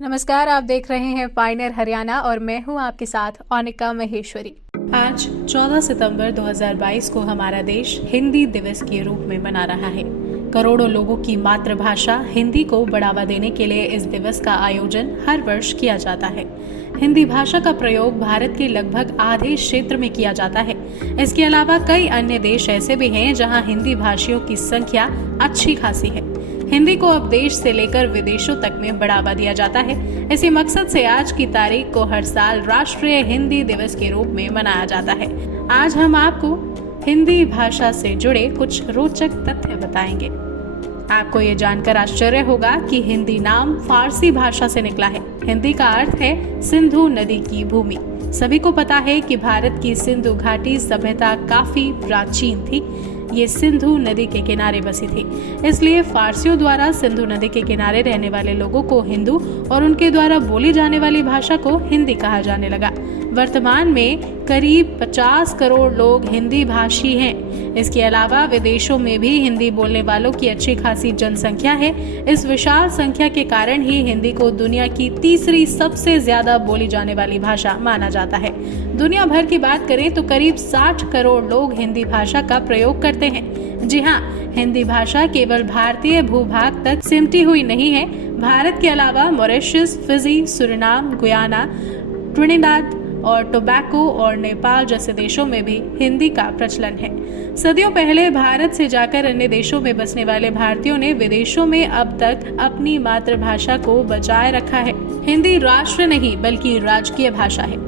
नमस्कार, आप देख रहे हैं पायनियर हरियाणा और मैं हूं आपके साथ अनिका महेश्वरी। आज 14 सितंबर 2022 को हमारा देश हिंदी दिवस के रूप में मना रहा है। करोड़ों लोगों की मातृभाषा हिंदी को बढ़ावा देने के लिए इस दिवस का आयोजन हर वर्ष किया जाता है। हिंदी भाषा का प्रयोग भारत के लगभग आधे क्षेत्र में किया जाता है। इसके अलावा कई अन्य देश ऐसे भी हैं जहां हिंदी भाषियों की संख्या अच्छी खासी है। हिंदी को अब देश से लेकर विदेशों तक में बढ़ावा दिया जाता है। इसी मकसद से आज की तारीख को हर साल राष्ट्रीय हिंदी दिवस के रूप में मनाया जाता है। आज हम आपको हिंदी भाषा से जुड़े कुछ रोचक तथ्य बताएंगे। आपको ये जानकर आश्चर्य होगा कि हिंदी नाम फारसी भाषा से निकला है। हिंदी का अर्थ है सिंधु नदी की भूमि। सभी को पता है कि भारत की सिंधु घाटी सभ्यता काफी प्राचीन थी। ये सिंधु नदी के किनारे बसी थी, इसलिए फारसियों द्वारा सिंधु नदी के किनारे रहने वाले लोगों को हिंदू और उनके द्वारा बोली जाने वाली भाषा को हिंदी कहा जाने लगा। वर्तमान में करीब 50 करोड़ लोग हिंदी भाषी हैं। इसके अलावा विदेशों में भी हिंदी बोलने वालों की अच्छी खासी जनसंख्या है। इस विशाल संख्या के कारण ही हिंदी को दुनिया की तीसरी सबसे ज्यादा बोली जाने वाली भाषा माना जाता है। दुनिया भर की बात करें तो करीब 60 करोड़ लोग हिंदी भाषा का प्रयोग करते हैं। जी हाँ, हिंदी भाषा केवल भारतीय भूभाग तक सिमटी हुई नहीं है। भारत के अलावा Mauritius, Fiji, Suriname, Guyana, Trinidad और टोबैको और नेपाल जैसे देशों में भी हिंदी का प्रचलन है। सदियों पहले भारत से जाकर अन्य देशों में बसने वाले भारतीयों ने विदेशों में अब तक अपनी मातृभाषा को बचाए रखा है। हिंदी राष्ट्र नहीं बल्कि राजकीय भाषा है।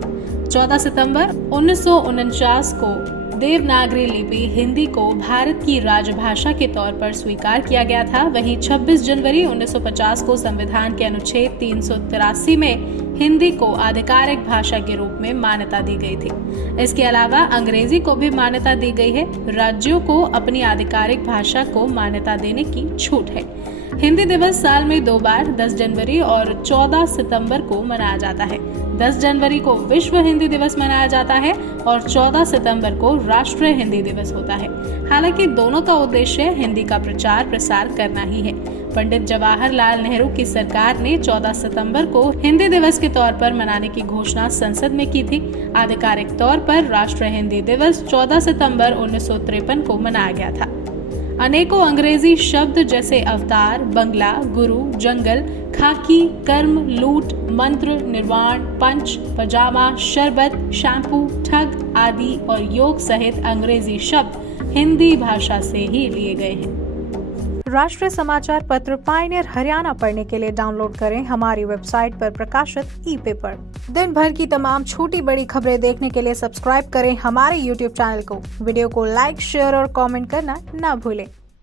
14 सितंबर 1949 को देवनागरी लिपि हिंदी को भारत की राजभाषा के तौर पर स्वीकार किया गया था। वहीं 26 जनवरी 1950 को संविधान के अनुच्छेद 383 में हिंदी को आधिकारिक भाषा के रूप में मान्यता दी गई थी। इसके अलावा अंग्रेजी को भी मान्यता दी गई है। राज्यों को अपनी आधिकारिक भाषा को मान्यता देने की छूट है। हिंदी दिवस साल में 2 बार 10 जनवरी और 14 सितंबर को मनाया जाता है। 10 जनवरी को विश्व हिंदी दिवस मनाया जाता है और 14 सितंबर को राष्ट्रीय हिंदी दिवस होता है। हालांकि दोनों का उद्देश्य हिंदी का प्रचार प्रसार करना ही है। पंडित जवाहरलाल नेहरू की सरकार ने 14 सितंबर को हिंदी दिवस के तौर पर मनाने की घोषणा संसद में की थी। आधिकारिक तौर पर राष्ट्रीय हिंदी दिवस 14 सितंबर 1953 को मनाया गया था। अनेकों अंग्रेजी शब्द जैसे अवतार, बंगला, गुरु, जंगल, खाकी, कर्म, लूट, मंत्र, निर्वाण, पंच, पजामा, शरबत, शैम्पू, ठग आदि और योग सहित अंग्रेजी शब्द हिंदी भाषा से ही लिए गए हैं। राष्ट्रीय समाचार पत्र पायनियर हरियाणा पढ़ने के लिए डाउनलोड करें हमारी वेबसाइट पर प्रकाशित ई-पेपर। दिन भर की तमाम छोटी बड़ी खबरें देखने के लिए सब्सक्राइब करें हमारे YouTube चैनल को। वीडियो को लाइक, शेयर और कमेंट करना न भूलें।